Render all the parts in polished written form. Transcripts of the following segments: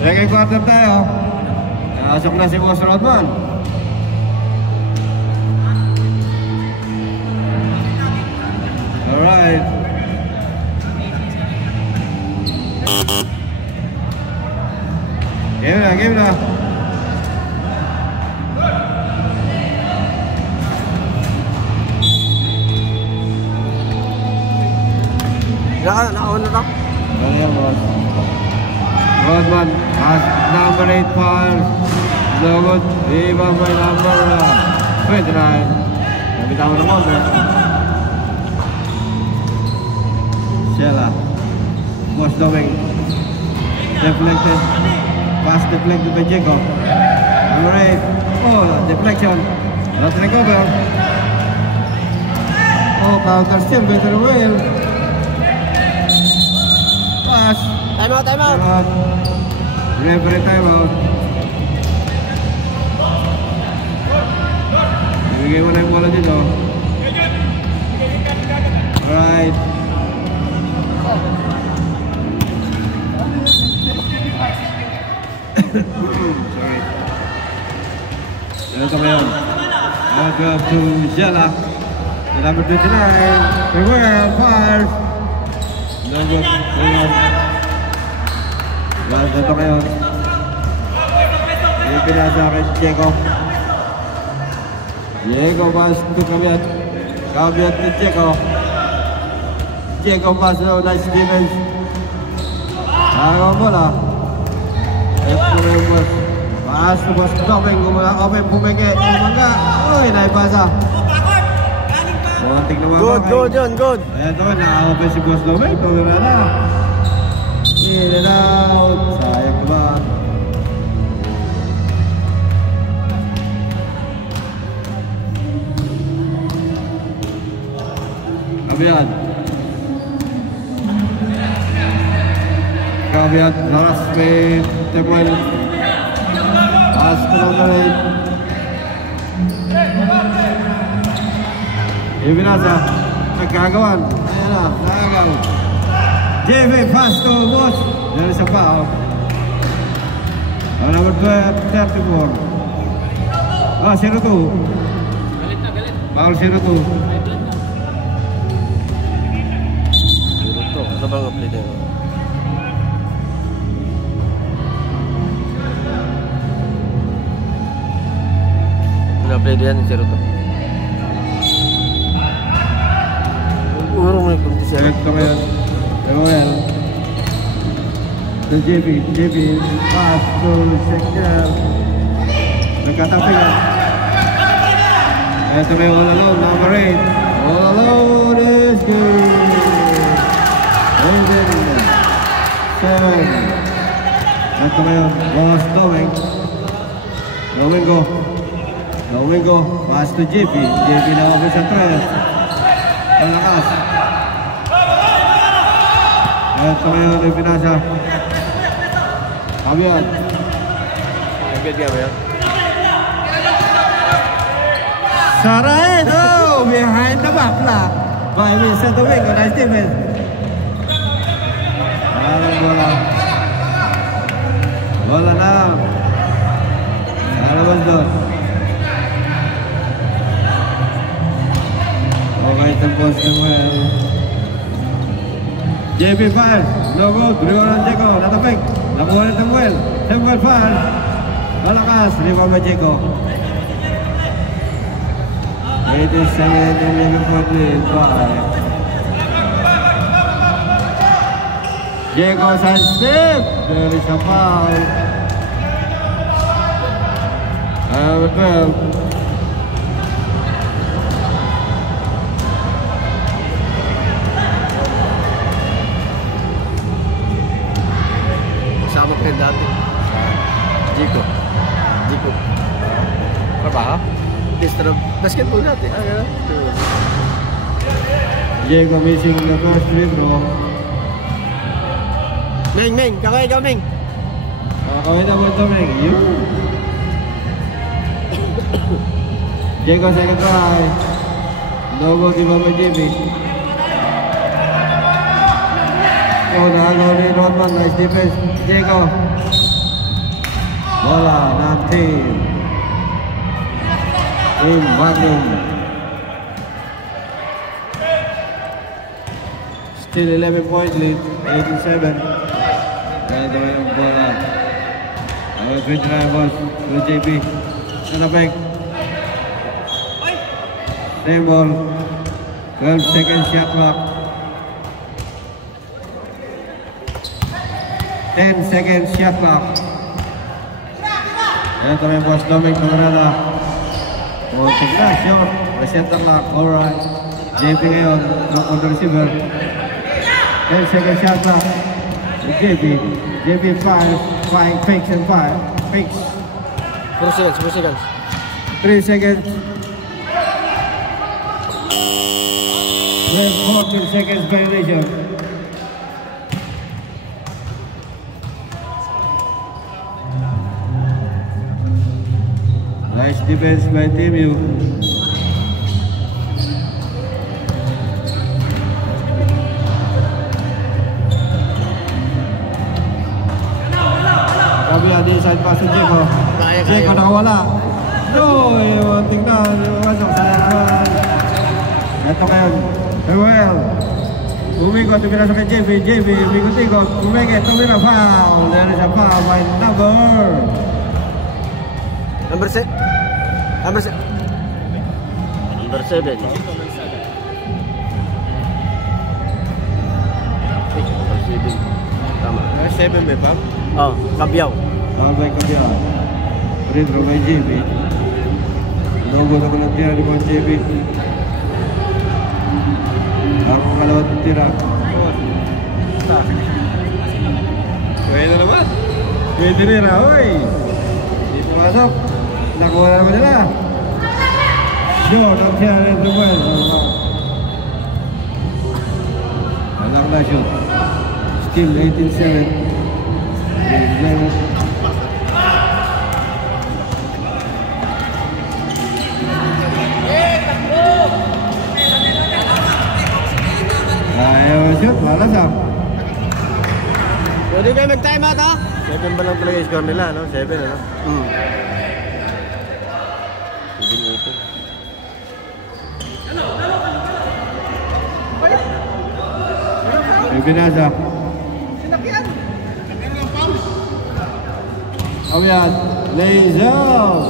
Second quarter tayo. Nakasok na si Boss Rodman. Alright. Game na, game na. Nakaon na to? Ano yan, boss? Rodman has number 8 foul. No good. Iba may number 29. Nabitawan ng konti. Shella. Boss Doming. Deflected. Pass deflected by Jacob. Number 8. Oh, deflection. Not recover. Oh, counter steal by Terwell. Pass. Time out, time out. Time out. Referee time out. Ibigay mo na yung bola dito. Alright. Sorry. Ito ngayon. Welcome to Shella. The number 29. Beware, fire. Nagod. Ito ngayon. Yung pinasa akin, Diego. Diego pass to Cabiat. Cabiat to Diego. Diego pass to nice defense. Ayaw mo na. Ito na yung boss. Pass to Boss Doming. Gumula open, pumenge. Umangga. Uy, naipasa. Muntik na mga Good, bakay. good yun, good. Ayan ito, naka-open si Boss Doming. Tumira na. In and out. Sayang ba? Kabiat. Kabiat. Laras may Temuel. Pass to number 8. Ibinasa. Nagkagawan. Ayan na. Nakagaw. JV pass to Boss. There is a foul. Number 34. Ah, 0-2. Foul 0-2. 0-2. Ano bang apply din? Ano apply din? 0-2. Urong may kunti siya. Select ko ngayon. Well, to JB pass to Shekhar. Nagkataping yan. Ito may all alone, number 8. All alone is good. 7. Ito ngayon, Boss Doming. Domingo, pass to JB. JB na open sa 3. Palakas. Ito ngayon yung pinasa. Kabiat. Kabiat ka ba yan? Sarain! Oh! Behind the back na. By Vincent Domingo. Nice defense. Alam bola. Bola na. Alam doon. Okay, tempos Samuel. JB fire. No good. Brigonan Diego. Natapik. Nakuha ni Samuel. Samuel fire. Malakas. Rebound by Diego. 87-11-45. Diego sidestep. There is a foul. Number 12. Kasama ko yun dati. Jico. Trabaho? Basketball dati. Diego missing the first free throw. Meng, kaway ka, Meng. Kaway na mo ito, Meng. Diego second try. No good, iba by JB. Oh, nakagaw ni Rodman. Nice defense. Diego. Bola ng team Bandung. Still 11 points lead, 87. Ganito yung bola. Ang 29 balls to JB. Nanapek. Same ball. 12 seconds shot clock. 10 seconds shot clock. Ito yung boss Doming Camarada. Muntik na, short. Reset the clock. Alright. JB ngayon. Knock on the receiver. 10 seconds shot clock. JB. JB 5 fakes and 5 fakes. 4 seconds. 3 seconds. 14 seconds violation. Nice defense by Team U. Kami ada inside pass ng Jeko. Jeko nakawala. No, tingnan. Masok sa ito ngayon. Well, umikot, tumira sa kay JB, umikot-ikot, umikot, tumira, foul. There is a foul by Number 7. Tama. 7 ba, Pam? Oh, Kabiyaw. By Kabiyaw. Retro by JB. Logo na lang tira ni JB. Ako kalawat ng tira. Pwede naman. Pwede rin na, oy. Dito masok. Nakuha na naman nila. Yun, ang tira rin naman. Alam na shoot. Still 18-7. Ayaw shoot, malas ah. Pwede kayo mag-time out, ha? 7 ba lang talaga yung score nila, no? 7, ano? May binasa. Awyat, laser.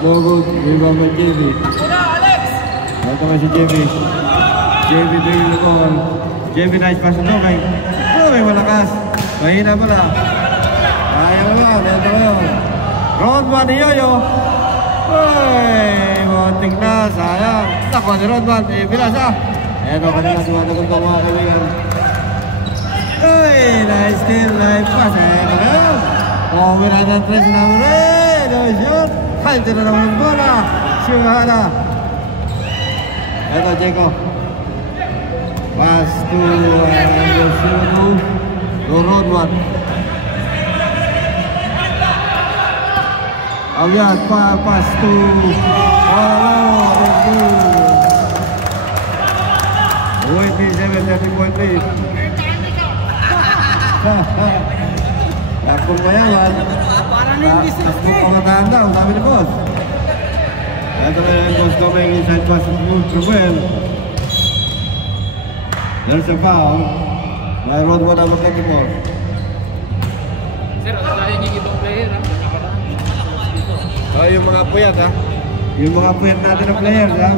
No good, rebound by JB. Ito nga si JB. JB doing the ball. JB nice pass ng Doming. Doming malakas. Mahina pala. Ayaw naman. Ito yun. Rodman ni Yoyo. Uy, muntik na. Sayang. Takwa ni Rodman. Binasa. Ito kanila tumatagod ko mga kaibigan. Uy, nice steal. Nice pass. Ito na yun. Uwi na ng 3 na rin. No shoot. Halte na naman ang bola. Shimahara. Ito, Jeko. Pass to Rodman. Awyat, pass to Wait, 30.3. Takong mayawan. Takong pamataan daw, sabi ni boss. Ito na yung boss Doming inside pass to Well. There's a foul. May Rodman na mag-take-ball. Sir, ano tayo yung ibang player, ha? Oh, yung mga puyat, ha? Yung mga puyat natin na player, ha?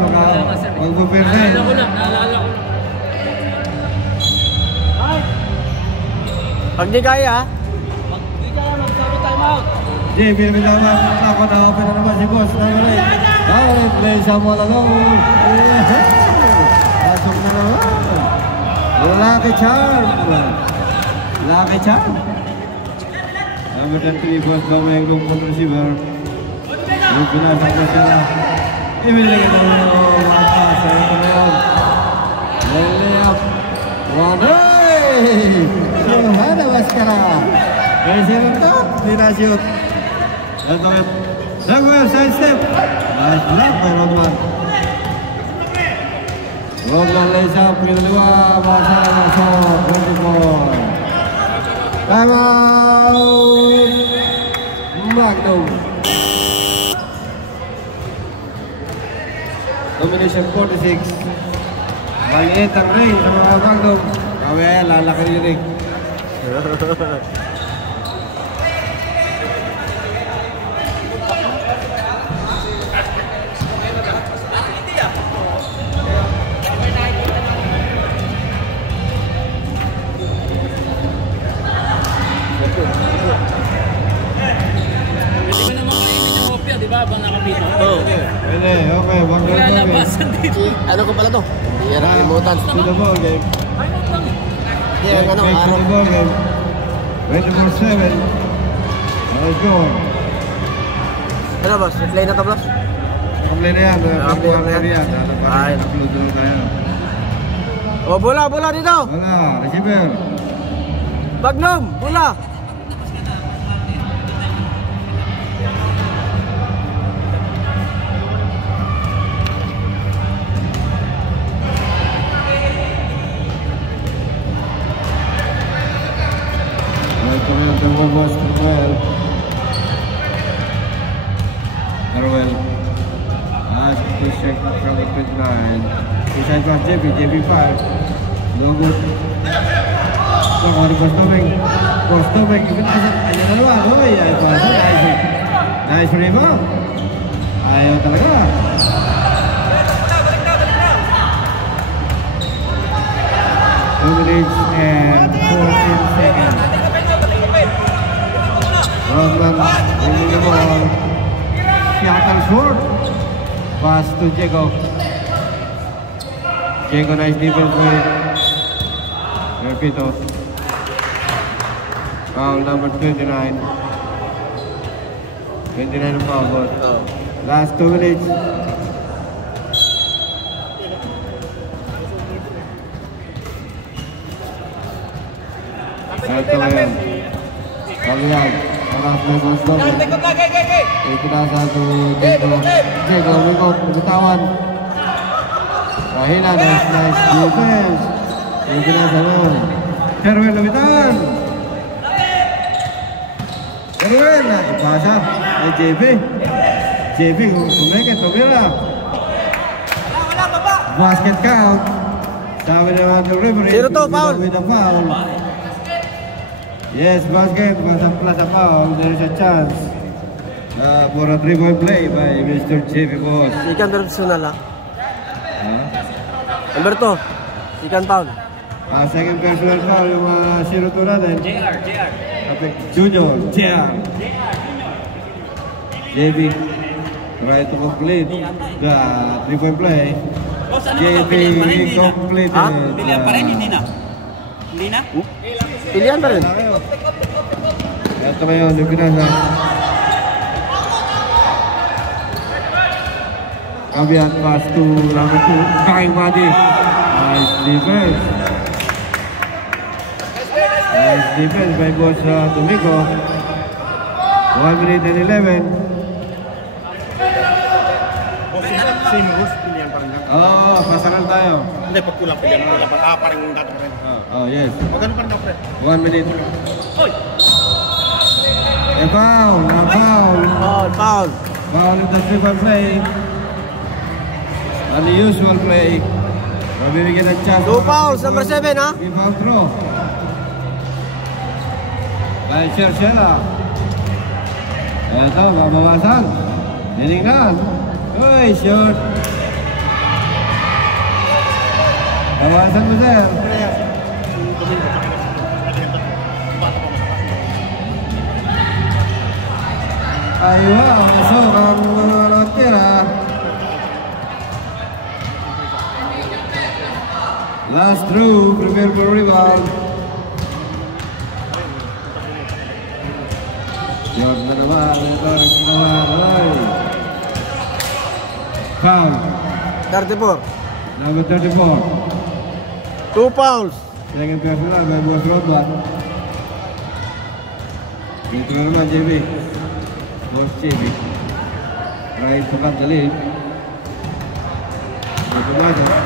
Mag-prepare na yun. Naalala ko lang. Pag di kaya, ha? Pag di kaya, magsabi time out. JB, binama. Ako na open na naman si boss. Alright, play sa bola low. Pasok na naman. Lucky charm. Lucky charm. Number 3, boss Doming, lungkot receiver. Yung pinasok na siya. Ibinigay na yung mata sa ito na yun. Layup. Shimahara Baskara. Kaya siya ito. Hindi na-shoot. Ito yun. Nagwell, side step. Nice block by Rodman. Rodman lays up. Pinaliwa. Basa na so. 24. Time out. Magnum. Domination 46. Maliit ang ring sa mga Magnum. Kaya lalaki yung ring. Diba abang nakapito? Oo. Pwede, okay. Lalabasan dito. Ano ko pala to? Hindi yan nakalimutan. To the ball game. Ayun lang. Hindi yan ano, Back to araw. the ball game. 24-7. Let's go. Ano boss? Replay na to boss? Nakaplay na yan. Nakaplay na yan. Ay. Upload na tayo. Oh, bola dito! Wala, receiver. Magnum, bola! Arwell. As to check from the 29. Inside pass JB5. No good. Look on the Bostoming. Even as it, nice rebound. Ayaw talaga. Two minutes and 14 seconds. Rodman winning the ball. Seattle short. Pass to Diego. Diego, nice defense by Repito. Foul number 29. 29 foul ball. Last 2 minutes. Ito ngayon. Kalian. Parang may mas double. Ito na sa ito Diego. Diego, wikot. Bitawan. Kahina, nice defense. Ito na sa ano. Terwell, lumitan. Terwell na ipasa. Ay JB. JB, kumekit, tumira. Basket count. Sabi naman ng referee. Zero to, foul. With a foul. Yes, basket. Plus a foul. There is a chance for a 3-point play by Mr. JB Boss. Second personal ha. Number 2. Second foul. Second personal foul yung mga 0-2 natin. JR. Junior, JR. JB try to complete the 3-point play. JB completed. Pilihan pa rin, hindi na? Hindi na? Pilihan pa rin. Ito ngayon, yung pinasa. Kabiat pass to number 2. Kaking body. Nice defense. Nice defense by Boss Domingo. 1 minute and 11. Same rules, pilihan pa rin lang. Oh, pasaran tayo. Hindi, pag kulang pilihan mo lang. Parang yung dati pa rin. Oh, yes. O ganun pa rin ako, pre. 1 minute. A foul, a foul. Foul. Foul in the 3-point play. Unusual play. Mabibigyan ng chance. 2 fouls, number 7 ha. Give foul throw. By Shershela. Ito, babawasan. Tinignan. Uy, short. Bawasan mo, sir. Aywa, masok ang mga nakatira. Last through, prepare for rebound. Short na naman, ito rin naman. Foul. 34. Number 34. 2 fouls. Second personal by Boss Rodman. Dito na naman, JB. Boss JB. Try to cut the lead. Dito ba siya?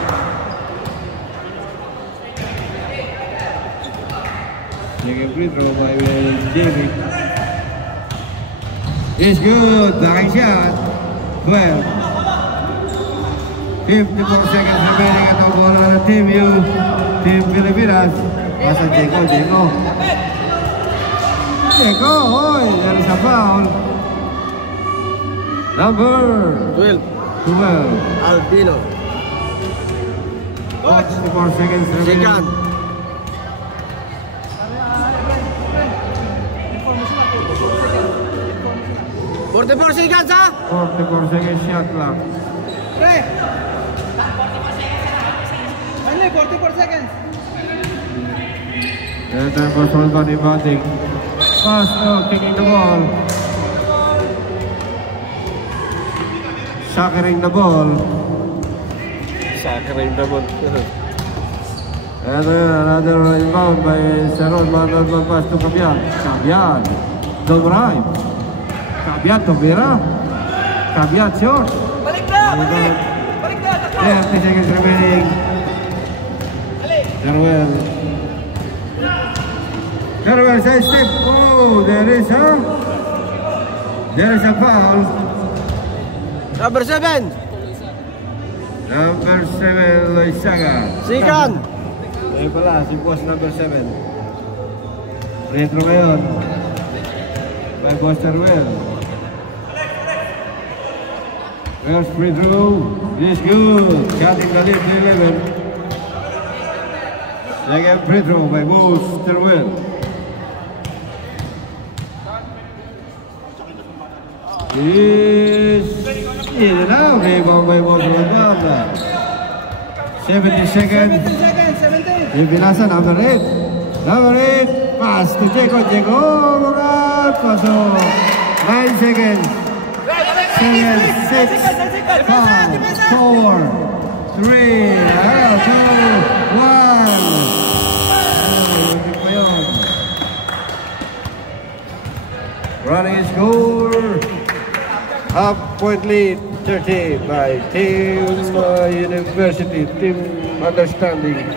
Second free throw by JB. It's good. Backing shot. 12. 54 seconds remaining at ang bola ng Team U. Team Pilipinas. Pasa Diego. Diego. Oy, there is a foul. Number 12. 12. Albino. 54 seconds remaining. Second. Forty-four seconds, ha? 44 seconds shot clock. Pre! Only 44 seconds. And then for Sultan inbounding. Pass, kicking the ball. Suckering the ball. Sakring naman. And then another inbound by Seron. One pass to Cabian. Cabian. Don't rhyme. Cabian to Vera. Cabian short. Balik na! Balik! Balik na! 30 seconds remaining. Carwell. Carwell side step. Oh, there is a foul. Number 7. Number 7, Loizaga. Second. Ayun pala, si boss number 7. Retro ngayon. By Boss Carwell. First free throw is good. Cutting the lead to 11. Second free throw by Boss Carwell. Is in and out. Rebound by Boss Carwell. 70 seconds. 70. Pilipinas number 8. Number 8. Pass to Diego. Diego. Pasok. 9 seconds. 7, 6, 5, 4, 3, 2, 1. Running score. Half point lead 30 by Team University. Team Understanding.